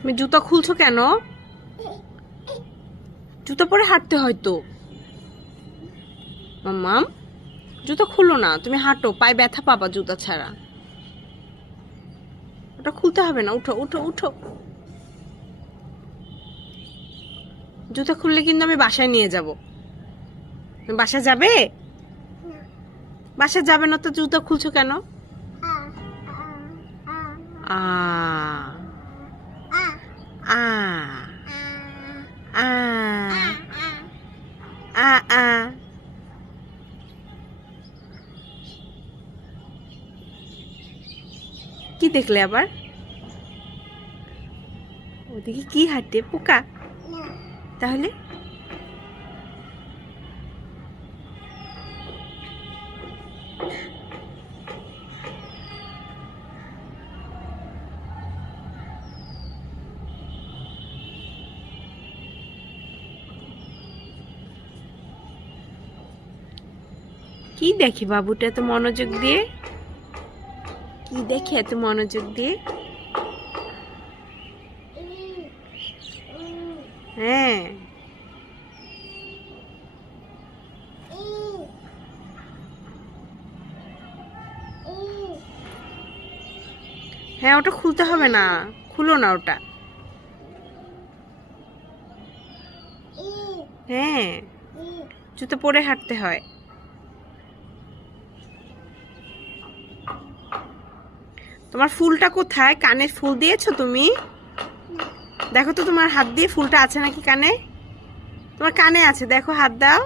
তুমি জুতা খুলছো কেন? জুতা পরে হাঁটতে হয় তো। মাম্মাম, জুতা খুলো না, তুমি হাঁটো, পায়ে ব্যথা পাবা জুতা ছাড়া। ওটা খুলতে হবে না, উঠো উঠো উঠো। জুতা খুললে কিন্তু আমি বাসায় নিয়ে যাব। তুমি বাসায় যাবে? বাসায় যাবে না তো জুতা খুলছো কেন? আ আ আ আ আ কি দেখলে আবার? ওদিকে কি হাঁটে? পোকা? তাহলে কি দেখে বাবুটা এত মনোযোগ দিয়ে? কি দেখে এত মনোযোগ দিয়ে? হ্যাঁ, হ্যাঁ, ওটা খুলতে হবে না, খুলো না ওটা। হ্যাঁ, জুতো পরে হাঁটতে হয়। তোমার ফুলটা কোথায়? কানের ফুল দিয়েছো তুমি? দেখো তো তোমার হাত দিয়ে ফুলটা আছে নাকি কানে? তোমার কানে আছে, দেখো, হাত দাও।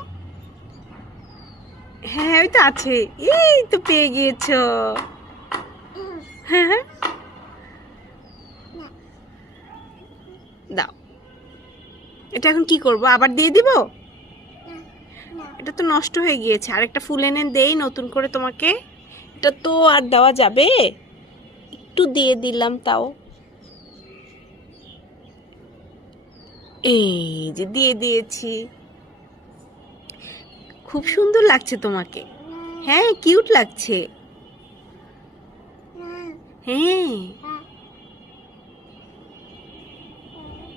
হ্যাঁ, ওই তো আছে। এই তো পেয়ে গিয়েছো। হ্যাঁ, দাও। এটা এখন কি করব? আবার দিয়ে দিব? এটা তো নষ্ট হয়ে গিয়েছে, আরেকটা ফুল এনে দেই নতুন করে তোমাকে। এটা তো আর দেওয়া যাবে? একটু দিয়ে দিলাম তাও। এই যে দিয়ে দিয়েছি। খুব সুন্দর লাগছে তোমাকে। হ্যাঁ, কিউট লাগছে। হ্যাঁ।